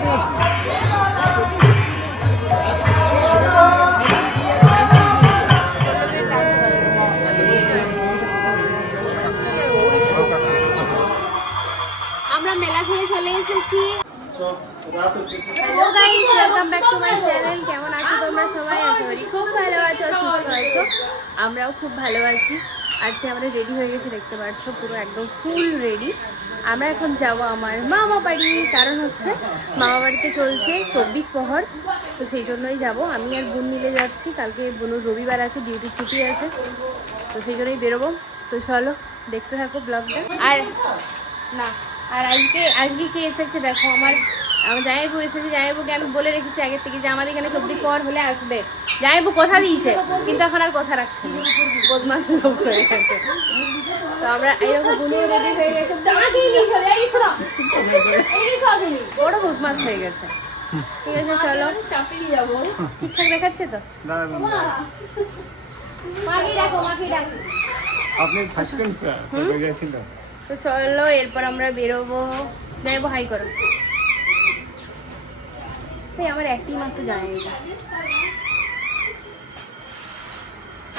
আমরা মেলা ঘুরে চলে এসেছি। Hello guys, welcome back to my channel. কেমন আছো তোমরা সবাই? আশা করি খুব ভালো আছো, সুস্থ আছো। আমরাও খুব ভালো আছি। আজকে আমরা রেডি হয়ে গেছি, দেখতে পাচ্ছ পুরো একদম ফুল রেডি। আমরা এখন যাব আমার মামা বাড়ি, কারণ হচ্ছে মামা বাড়িতে চলছে 24 প্রহর, তো সেই জন্যই যাব। আমি আর বোন মিলে যাচ্ছি, কালকে বোনের রবিবার আছে, ডিউটি ছুটি আছে, তো সেই জন্যই বেরোবো। তো চলো দেখতে থাকো ব্লগটা। আর না, আর আজকে কে এসেছে দেখো, আমার জামাইবু এসেছে। জামাইবুকে আমি বলে রেখেছি আগের থেকে যে আমাদের এখানে 24 প্রহর হলে আসবে। জামাইবু কথা দিয়েছে, কিন্তু এখন আর কথা রাখছে না, বদমাশ লোক হয়ে গেছে। তো আমরা এইরকম বুনু রেডি হয়ে গেছে, বড় বদমাশ হয়ে গেছে। ঠিক আছে চলো, চাপিয়ে যাবো। ঠিকঠাক দেখাচ্ছে তো? মাকে ডাকো, মাকে ডাকো। আপনি থাকতেন স্যার, গেছিল। তো চলো এরপর আমরা বেরোবো। যাইবো, হাই করো। সেই আমার একটি মাত্র জামাই।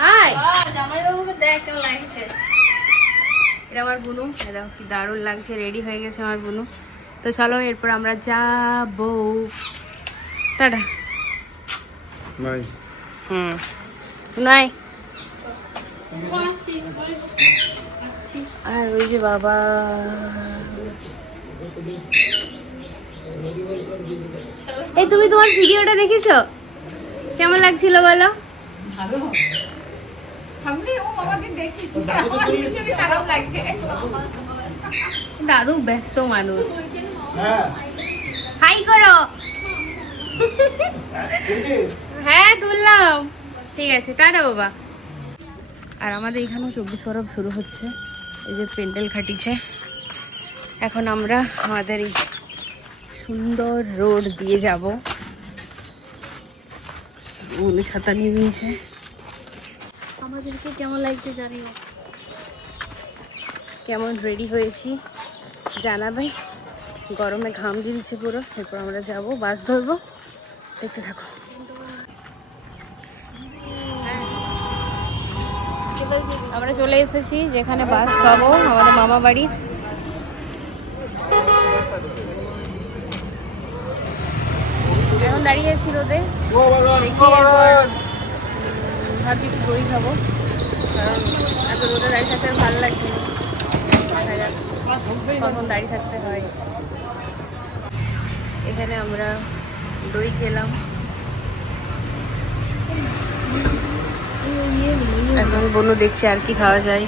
হাই জামাইবাবুকে দেখ কেমন লাগছে। এটা আমার বুনু, দেখো কি দারুণ লাগছে, রেডি হয়ে গেছে আমার বুনু। তো চলো এরপর আমরা যাবো। টাটা। নাই নাই। আর ওই যে বাবা, এই তুমি তোমার ভিডিওটা দেখেছো? কেমন লাগছিল বলো? ভালো। দাদু ব্যস্ত মানুষ। হাই করো। হ্যাঁ তুললাম। ঠিক আছে টাটা বাবা। আর আমাদের এখানেও 24 প্রহর শুরু হচ্ছে। এই যে প্যান্ডেল খাটিছে। এখন আমরা আমাদের এই সুন্দর রোড দিয়ে যাব। উনি ছাতা নিয়ে নিয়েছে। আমাদেরকে কেমন লাগছে জানিও, কেমন রেডি হয়েছি জানাবে। গরমে ঘাম দিচ্ছে পুরো। এরপর আমরা যাব, বাস ধরবো, দেখতে থাকো। আমরা চলে এসেছি যেখানে বাস পাবো, আমাদের মামা বাড়ির। এখন দাঁড়িয়ে আছি রোদে, ভাবছি একটু দই খাবো, কারণ এত রোদে দাঁড়িয়ে থাকতে আর ভালো লাগছে না। দেখা যাক কখন দাঁড়িয়ে থাকতে হয়। এখানে আমরা দই খেলাম। এখন বনু দেখছে আর কি খাওয়া যায়।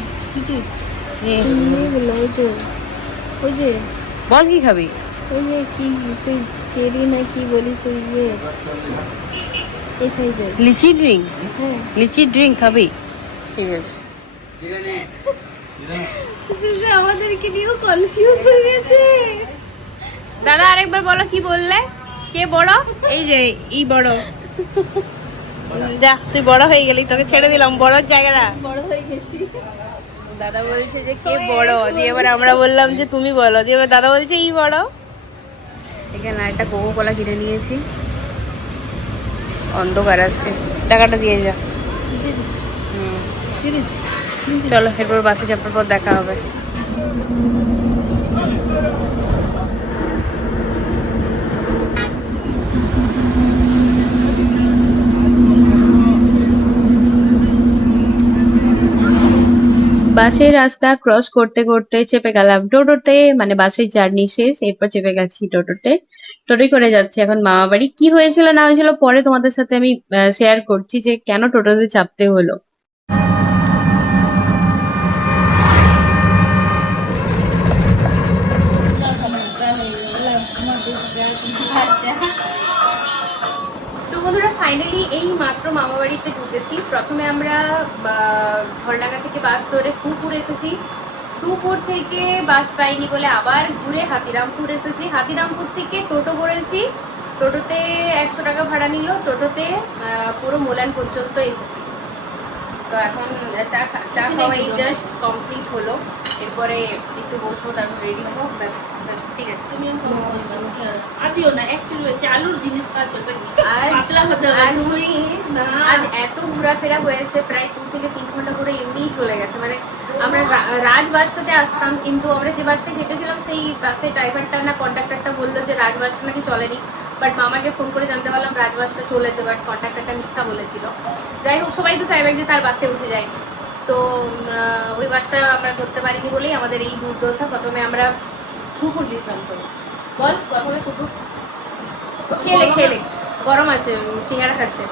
বল কি খাবি? ওই যে কি সেই চেরি না কি বলিস, ওই ইয়ে এই সাইজের লিচি ড্রিঙ্ক। হ্যাঁ লিচি ড্রিঙ্ক খাবি? ঠিক আছে। আমাদেরকে নিয়েও কনফিউজ হয়ে গেছে। দাদা আরেকবার বলো, কি বললে? কে বড়? এই যে এই বড়। যা তুই বড় হয়ে গেলি, তোকে ছেড়ে দিলাম বড় জায়গাটা। বড় হয়ে গেছি। দাদা বলছে যে কে বড়, দিয়ে এবার আমরা বললাম যে তুমি বলো, দিয়ে এবার দাদা বলছে এই বড়। এখানে একটা কোকো কোলা কিনে নিয়েছি। অন্ধকার আসছে, টাকাটা দিয়ে যা। চলো এরপর বাসে চাপার পর দেখা হবে। বাসের রাস্তা ক্রস করতে করতে চেপে গেলাম টোটোতে, মানে বাসের জার্নি শেষ, এরপর চেপে গেছি টোটোতে। টোটোই করে যাচ্ছে এখন মামা বাড়ি। কি হয়েছিল না হয়েছিল পরে তোমাদের সাথে আমি শেয়ার করছি যে কেন টোটোতে চাপতে হলো। তো বন্ধুরা ফাইনালি এই মাত্র মামা বাড়িতে ঢুকেছি। প্রথমে আমরা ধরলাঙ্গা থেকে বাস ধরে সুপুর এসেছি। সুপুর থেকে বাস পাইনি বলে আবার ঘুরে হাতিরামপুর এসেছি। হাতিরামপুর থেকে টোটো করেছি, টোটোতে 100 টাকা ভাড়া নিল। টোটোতে পুরো মোলান পর্যন্ত এসেছি। তো এখন চা খাওয়াই জাস্ট কমপ্লিট হলো। এরপরে একটু বসবো, তারপর রেডি হবো, ব্যাস ঠিক আছে। তুমি দিও না, একটু রয়েছে আলুর জিনিস খাওয়া চলবে না। আজ পাতলা হতে হবে আজ তুমি না। আজ এত ঘোরাফেরা হয়েছে, প্রায় 2 থেকে 3 ঘন্টা করে এমনিই চলে গেছে। মানে আমরা রাজ বাসটাতে আসতাম, কিন্তু আমরা যে বাসটায় চেপেছিলাম সেই বাসের ড্রাইভারটা না কন্ডাক্টরটা বললো যে রাজ বাসটা নাকি চলেনি। বাট মামাকে ফোন করে জানতে পারলাম রাজ বাসটা চলেছে, বাট কন্ডাক্টরটা মিথ্যা বলেছিল। যাই হোক, সবাই তো চাইবে যে তার বাসে উঠে যায়, তো ওই বাসটা আমরা ধরতে পারিনি বলেই আমাদের এই দুর্দশা। প্রথমে আমরা সুপুর গেছিলাম, তো বল প্রথমে সুপুর খেলে খেলে গরম আছে, সিঙ্গারা খাচ্ছে।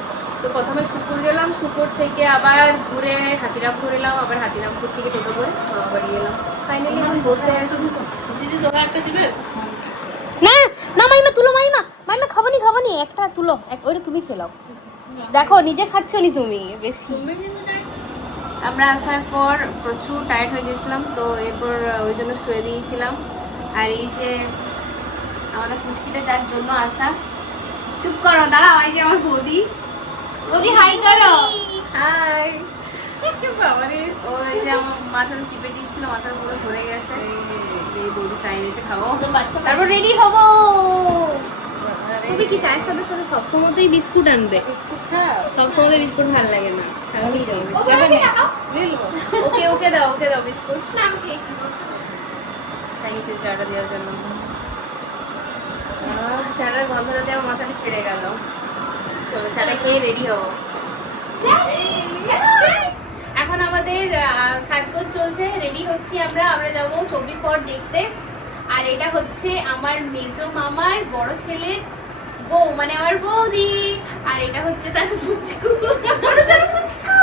তো প্রথমে সুপুর গেলাম, সুপুর থেকে আবার ঘুরে হাতিরামপুর এলাম, আবার হাতিরামপুর থেকে টোটো করে বাড়ি এলাম। ফাইনালি এখন বসে আছি। দিদি তোমার একটা দিবে? না না মাইমা তুলো, মাইমা মাইমা খাবানি খাবানি, একটা তুলো, ওইটা তুমি খেলাও। দেখো নিজে খাচ্ছ নি তুমি বেশি। আমরা আসার পর প্রচুর টায়ার্ড হয়ে গেছিলাম, তো এরপর ওই জন্য শুয়ে দিয়েছিলাম। আর এই যে আমাদের পুচকিটা যার জন্য আসা, চুপ করো দাঁড়াও, এই যে আমার বৌদি, বৌদি হাই করো। হাই বাবারে, ওই যে আমার মাথার টিপে দিচ্ছিল, মাথার পুরো ধরে গেছে। এই বৌদি চাই এসে খাবো, তারপর রেডি হবো। তুমি কি চায়ের সাথে সাথে সবসময়তেই বিস্কুট আনবে? বিস্কুট খাও। সবসময় বিস্কুট ভালো লাগে না, নিয়ে যাবো। ওকে ওকে দাও, ওকে দাও বিস্কুট। থ্যাংক ইউ চাটা দেওয়ার জন্য। চাটার গন্ধটাতে আমার মাথাটা ছেড়ে গেল। চলো চাটা খেয়ে রেডি হবো। এখন আমাদের সাজগোজ চলছে, রেডি হচ্ছি আমরা। আমরা যাবো 24 পর দেখতে। আর এটা হচ্ছে আমার মেজো মামার বড় ছেলের বউ, মানে আমার বৌদি। আর এটা হচ্ছে তার পুচকু, তার পুচকু।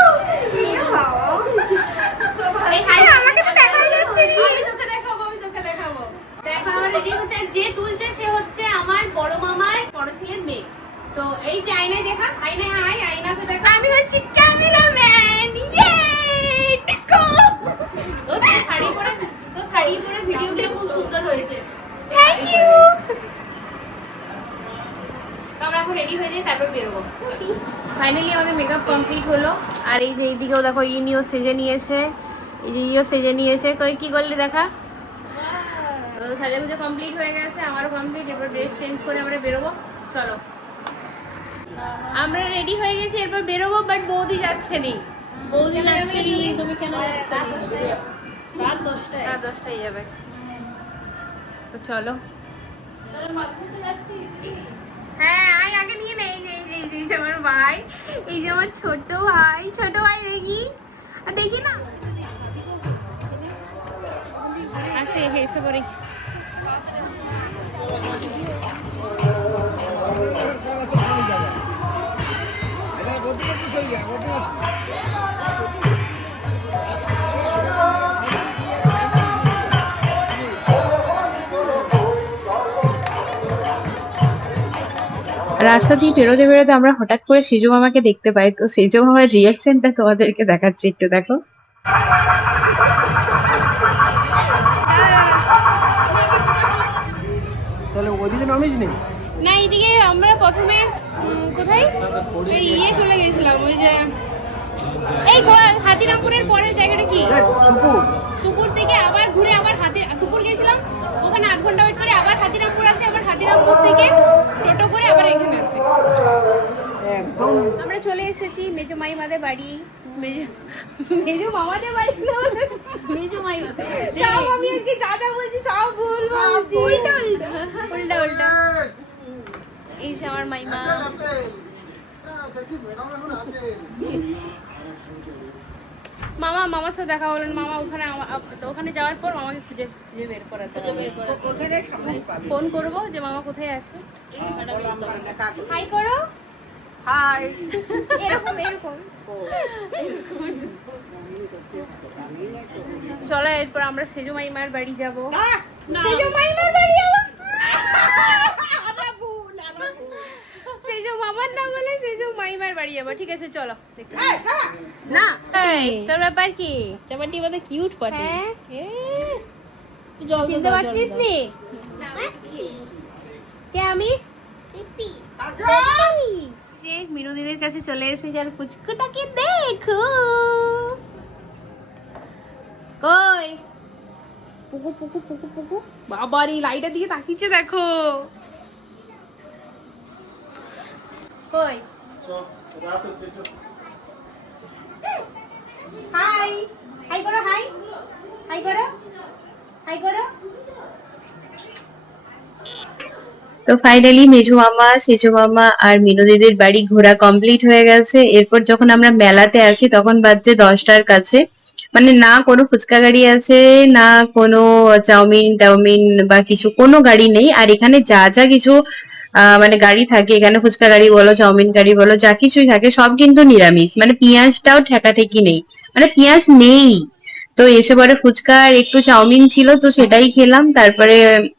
আমাকে তো দেখাই যাচ্ছে না। আমি তোকে দেখাবো, আমি তোকে দেখাবো। তো এখন আমার রেডি হচ্ছে, আর যে তুলছে সে হচ্ছে আমার বড় মামার বড় ছেলের মেয়ে। তো এই যে আয়নায় দেখা, আয়নায় আয়, আয়নাতে দেখা। আমি হচ্ছি ক্যামেরাম্যান। ইয়ে ডিস্কো। ও তো শাড়ি পরে, তো শাড়ি পরে ভিডিওগুলো খুব সুন্দর হয়েছে। Thank you. তো আমরা এখন রেডি হয়ে যাই, তারপর বেরোবো। ফাইনালি আমাদের মেকআপ কমপ্লিট হলো। আর এই যে এইদিকেও দেখো, ইনিও সেজে নিয়েছে, এই যে ইও সেজে নিয়েছে। কই কি করলি দেখা। সাজাগুজো কমপ্লিট হয়ে গেছে, আমারও কমপ্লিট। এরপর ড্রেস চেঞ্জ করে আমরা বেরোবো। চলো আমরা রেডি হয়ে গেছি, এরপর বেরোবো। বাট বৌদি যাচ্ছে নি। বৌদি যাচ্ছে নি, তুমি কেন যাচ্ছ? রাত 10টায়। রাত 10টায় যাবে। তো চলো। হ্যাঁ আয়, আগে নিয়ে নে। এই যে আমার ভাই, এই যে আমার ছোট ভাই, ছোট ভাই দেখি, আর দেখি না আছে এসে পরে। রাস্তা দিয়ে বেরোতে বেরোতে আমরা হঠাৎ করে সেজো মামাকে দেখতে পাই। তো সেজো মামার রিয়াকশনটা তোমাদেরকে দেখাচ্ছি, একটু দেখো। তাহলে ওদিকে নামিস নেই? না এইদিকে আমরা প্রথমে কোথায় এই ইয়ে চলে গেছিলাম, ওই যে এই হাতিরামপুরের পরের জায়গাটা কি, সুপুর। সুপুর থেকে আবার ঘুরে আবার সুপুর গেছিলাম, ওখানে 8 ঘন্টা ওয়েট করে আবার হাতিরামপুর আসে, আবার হাতিরামপুর থেকে টোটো করে আবার এখানে আসে। একদম আমরা চলে এসেছি মেজো মাইমাদের বাড়ি। মেজো মামাদের বাড়ি না, মেজো মাইমা। সব আমি আজকে যা যা বলছি সব ভুল বলছি, উল্টা উল্টা উল্টা উল্টা। এই যে আমার মাইমা। মামার সাথে দেখা হলো। মামা ওখানে যাওয়ার পর মামাকে খুঁজে বের করাতে হবে। ফোন করবো যে মামা কোথায় আছে। হাই করো, হাই। এরকম এরকম। চলো এরপর আমরা সেজো মাইমার বাড়ি যাবো। সেজো মাইমার বাড়ি যাবো। সেজো মামার নাম বলে সেজো মাইমার বাড়ি যাবো। ঠিক আছে চলো। না তোর ব্যাপার কি? চাপাটি বাদে কিউট পাটি। জল চিনতে পারছিস নি? কে আমি? যে মিনু দিদির কাছে চলে এসেছি, আর পুচকুটাকে দেখো। কই পুকু পুকু পুকু পুকু, বাবার এই লাইটের দিকে তাকিয়েছে দেখো। হাই হাই করো, হাই হাই করো, হাই করো। তো ফাইনালি মেজো মামা, সেজো মামা আর মিনু দিদির বাড়ি ঘোরা কমপ্লিট হয়ে গেছে। এরপর যখন আমরা মেলাতে আসি তখন বাজছে 10টার কাছে। মানে না কোনো ফুচকা গাড়ি আছে, না কোনো চাউমিন টাউমিন বা কিছু, কোনো গাড়ি নেই। আর এখানে যা যা কিছু মানে গাড়ি থাকে, এখানে ফুচকা গাড়ি বলো, চাউমিন গাড়ি বলো, যা কিছুই থাকে সব কিন্তু নিরামিষ। মানে পেঁয়াজটাও ঠেকাঠেকি নেই, মানে পেঁয়াজ নেই। তো এসে পরে ফুচকা আর একটু চাউমিন ছিল, তো সেটাই খেলাম। তারপরে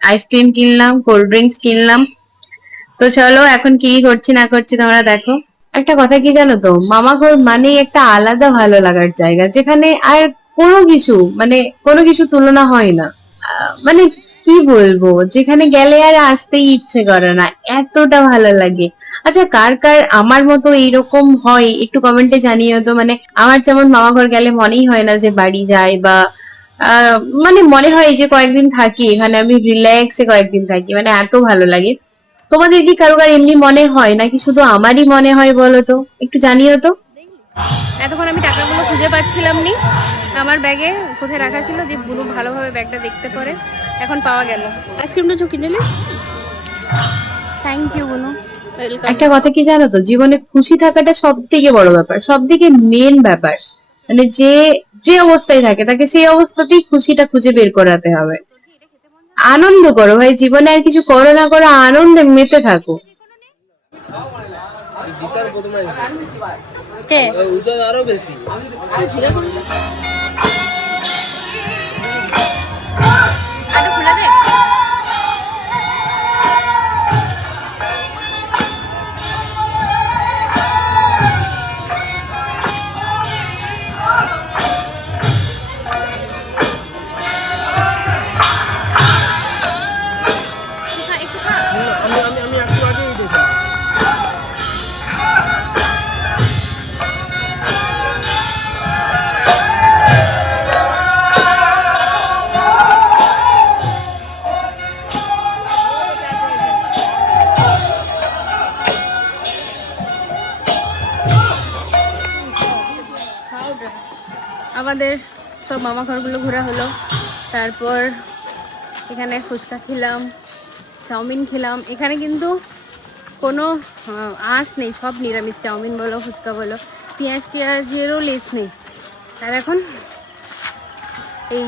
আইসক্রিম কিনলাম, কোল্ড ড্রিঙ্কস কিনলাম। তো চলো এখন কি করছি না করছি তোমরা দেখো। একটা কথা কি জানো তো, মামাঘর মানে একটা আলাদা ভালো লাগার জায়গা, যেখানে আর কোনো কিছু তুলনা হয় না। মানে কি বলবো, যেখানে গেলে আর আসতেই ইচ্ছে করে না, এতটা ভালো লাগে। আচ্ছা, কার কার আমার মতো এইরকম হয় একটু কমেন্টে জানিও তো। মানে আমার যেমন মামাঘর গেলে মনেই হয় না যে বাড়ি যায়, বা মানে মনে হয় যে কয়েকদিন থাকি এখানে, আমি রিল্যাক্সে কয়েকদিন থাকি, মানে এত ভালো লাগে। তোমাদের কি কারো এমনি মনে হয় নাকি শুধু আমারই মনে হয় বলো তো, একটু জানিও তো। এতক্ষণ আমি টাকাগুলো খুঁজে পাচ্ছিলাম নি, আমার ব্যাগে কোথায় রাখা ছিল, যে বুনু ভালোভাবে ব্যাগটা দেখতে পারে। এখন পাওয়া গেল। আইসক্রিমটা চুকি নিলে, থ্যাংক ইউ বুনু। একটা কথা কি জানো তো, জীবনে খুশি থাকাটা সব থেকে বড় ব্যাপার, সব থেকে মেন ব্যাপার। মানে যে যে অবস্থায় থাকে তাকে সেই অবস্থাতেই খুশিটা খুঁজে বের করাতে হবে। আনন্দ করো ভাই, জীবনে আর কিছু করো না করো, আনন্দে মেতে থাকো। ওজন আরো বেশি। খুলে দে। আমি একটু আগেই দেখি। আমাদের সব মামা ঘরগুলো ঘোরা হলো। তারপর এখানে ফুচকা খেলাম, চাউমিন খেলাম। এখানে কিন্তু কোনো আঁশ নেই, সব নিরামিষ। চাউমিন বলো, ফুচকা বলো, পেঁয়াজ টিয়াজেরও লেস নেই। আর এখন এই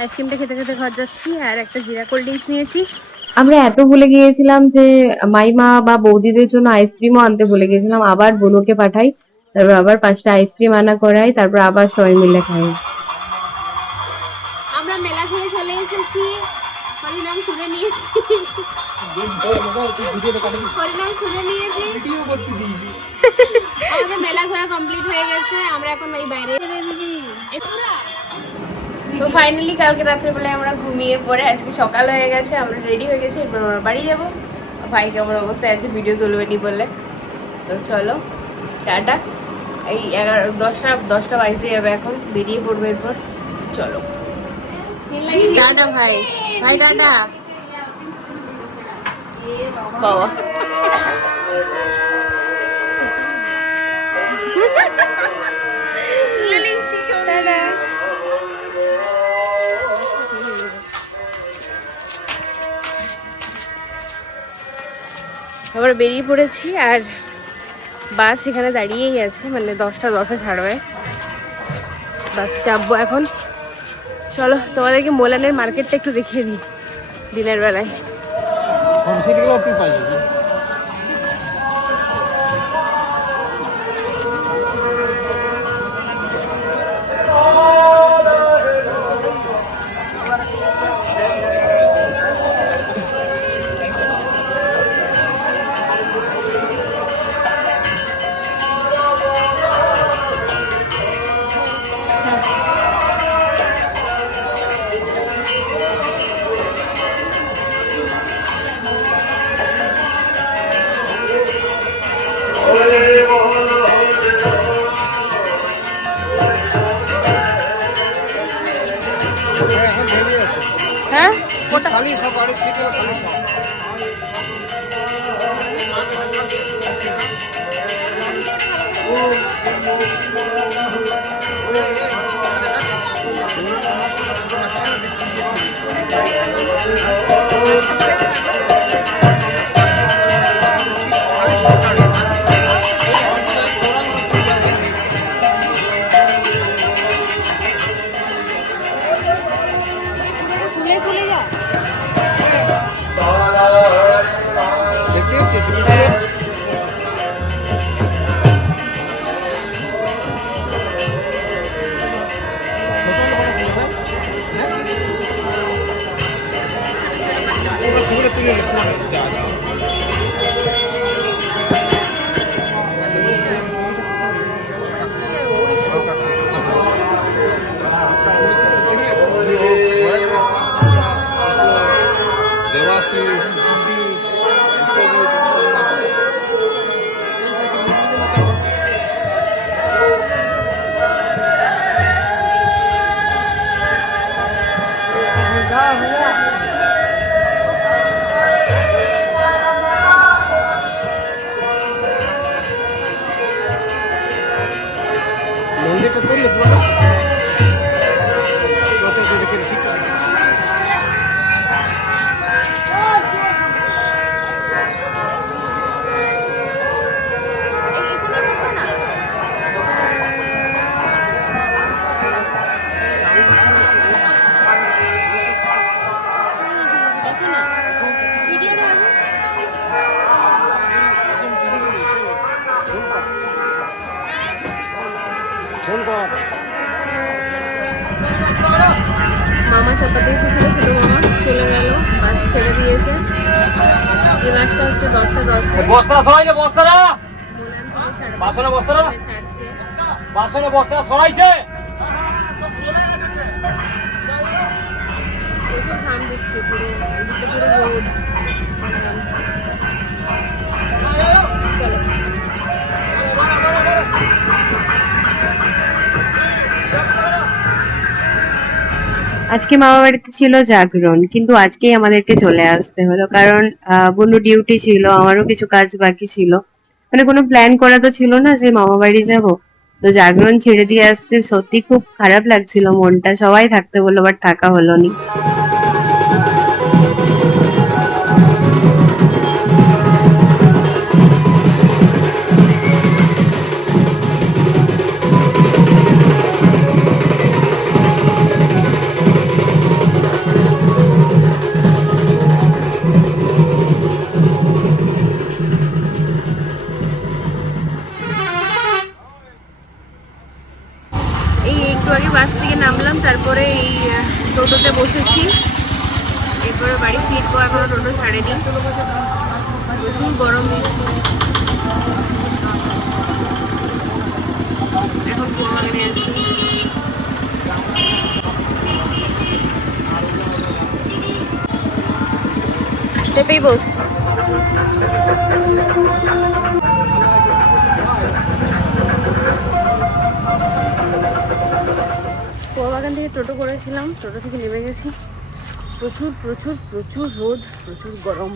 আইসক্রিমটা খেতে খেতে ঘর যাচ্ছি, আর একটা জিরা কোল্ড ড্রিঙ্কস নিয়েছি। আমরা এত ভুলে গিয়েছিলাম যে মাইমা বা বৌদিদের জন্য আইসক্রিমও আনতে ভুলে গিয়েছিলাম। আবার বোনকে পাঠাই, তারপর আবার 5টা আইসক্রিম আনা করাই, তারপর আবার সবাই মিলে খাই। আমরা মেলা ঘুরে চলে এসেছি, হরিনাম শুনে নিয়েছি, হরিনাম শুনে নিয়েছি, আমাদের মেলা ঘোরা কমপ্লিট হয়ে গেছে। আমরা এখন ওই বাইরে। তো ফাইনালি কালকে রাত্রেবেলায় আমরা ঘুমিয়ে পড়ে আজকে সকাল হয়ে গেছে, আমরা রেডি হয়ে গেছি, এরপর আমরা বাড়ি যাবো। ভাই কেমন অবস্থায় আছে ভিডিও তুলবেনি বলে। তো চলো টাটা। এই 10টা বাজতে যাবে, এখন বেরিয়ে পড়বে এরপর। চলো টাটা ভাই, ভাই টাটা। বাবা আমরা বেরিয়ে পড়েছি, আর বাস এখানে দাঁড়িয়েই আছে, মানে 10টা 10-এ ছাড়বে। বাস চাপবো এখন। চলো তোমাদেরকে মোলানের মার্কেটটা একটু দেখিয়ে দিই দিনের বেলায়। হ্যাঁ খালি সব বাড়ির সিটগুলো খালি সব। দেখতে পাচ্ছিস দেবাশিস মন্দিরটা করলে পুরো দেখে শিখতে ফোন কর মামা চাপাতে এসেছিল, ছোটো মামা চলে গেল, বাস ছেড়ে দিয়েছে। এই বাসটা হচ্ছে 10:10 বস্তা সরাইছে বস্তারা ছাড়ছে। বাসনে বস্তা সরাইছে প্রচুর ঘাম দিচ্ছে, পুরো এদিকে পুরো রোদ। চলো আজকে মামা বাড়িতে ছিল জাগরণ, কিন্তু আজকেই আমাদেরকে চলে আসতে হলো, কারণ বন্ধু ডিউটি ছিল, আমারও কিছু কাজ বাকি ছিল। মানে কোনো প্ল্যান করা তো ছিল না যে মামা বাড়ি যাব। তো জাগরণ ছেড়ে দিয়ে আসতে সত্যি খুব খারাপ লাগছিল মনটা, সবাই থাকতে বললো বাট থাকা হলো না। এই একটু আগে বাস থেকে নামলাম, তারপরে এই টোটোতে বসেছি, এরপরে বাড়ি ফিরবো। এখনো টোটো ছাড়েনি, প্রচুর গরম দিচ্ছে। এখন কুয়াবাগানে আছি। চেপেই বস। কুয়াবাগান থেকে টোটো করেছিলাম, টোটো থেকে নেমে গেছি। প্রচুর প্রচুর প্রচুর রোদ, প্রচুর গরম,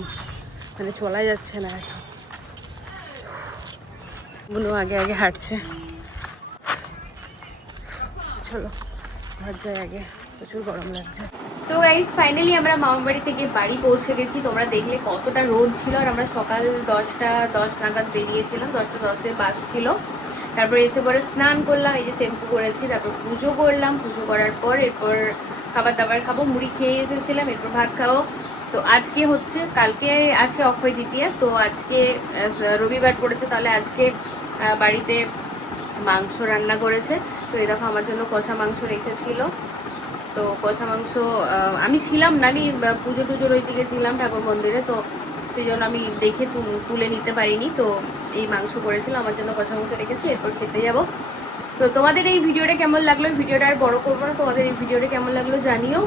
মানে চলা যাচ্ছে না। এত বুনু আগে আগে হাঁটছে, চলো ঘর যাই আগে, প্রচুর গরম লাগছে। তো গাইস ফাইনালি আমরা মামা বাড়ি থেকে বাড়ি পৌঁছে গেছি। তোমরা দেখলে কতটা রোদ ছিল, আর আমরা সকাল 10:10 নাগাদ বেরিয়েছিলাম, 10:10 বাস ছিল। তারপরে এসে পরে স্নান করলাম, এই যে শ্যাম্পু করেছি, তারপর পুজো করলাম। পুজো করার পর এরপর খাবার দাবার খাবো, মুড়ি খেয়ে এসেছিলাম, এরপর ভাত খাবো। তো আজকে হচ্ছে, কালকে আছে অক্ষয় তৃতীয়া, তো আজকে রবিবার পড়েছে, তাহলে আজকে বাড়িতে মাংস রান্না করেছে। তো এই দেখো আমার জন্য কষা মাংস রেখেছিল। তো কষা মাংস আমি ছিলাম না, আমি পুজো টুজোর ওই দিকে ছিলাম ঠাকুর মন্দিরে, তো সেই জন্য আমি দেখে তুলে নিতে পারিনি। তো এই মাংস করেছিল, আমার জন্য কষা মাংস রেখেছি, এরপর খেতে যাব। তো তোমাদের এই ভিডিওটা কেমন লাগলো, ভিডিওটা আর বড় করবো না, তোমাদের এই ভিডিওটা কেমন লাগলো জানিও।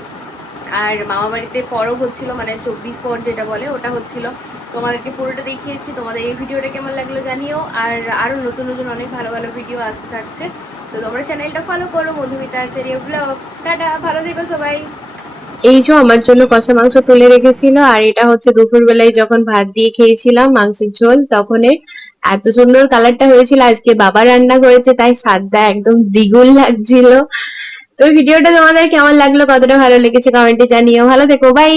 আর মামা বাড়িতে পরব হচ্ছিল, মানে 24 পর যেটা বলে ওটা হচ্ছিল, তোমাদেরকে পুরোটা দেখিয়েছি। তোমাদের এই ভিডিওটা কেমন লাগলো জানিও। আর আরও নতুন নতুন অনেক ভালো ভালো ভিডিও আসতে থাকছে, তো তোমরা চ্যানেলটা ফলো করো, মধুমিতা আচার্য ব্লগ। টাটা, ভালো থেকো সবাই। এই যে আমার জন্য কষা মাংস তুলে রেখেছিল, আর এটা হচ্ছে দুপুর বেলায় যখন ভাত দিয়ে খেয়েছিলাম মাংসের ঝোল তখনের। এত সুন্দর কালারটা হয়েছিল। আজকে বাবা রান্না করেছে তাই স্বাদটা একদম দ্বিগুণ লাগছিল। তো ভিডিওটা তোমাদের কেমন লাগলো, কতটা ভালো লেগেছে কমেন্টে জানিও। ভালো থেকো, বাই।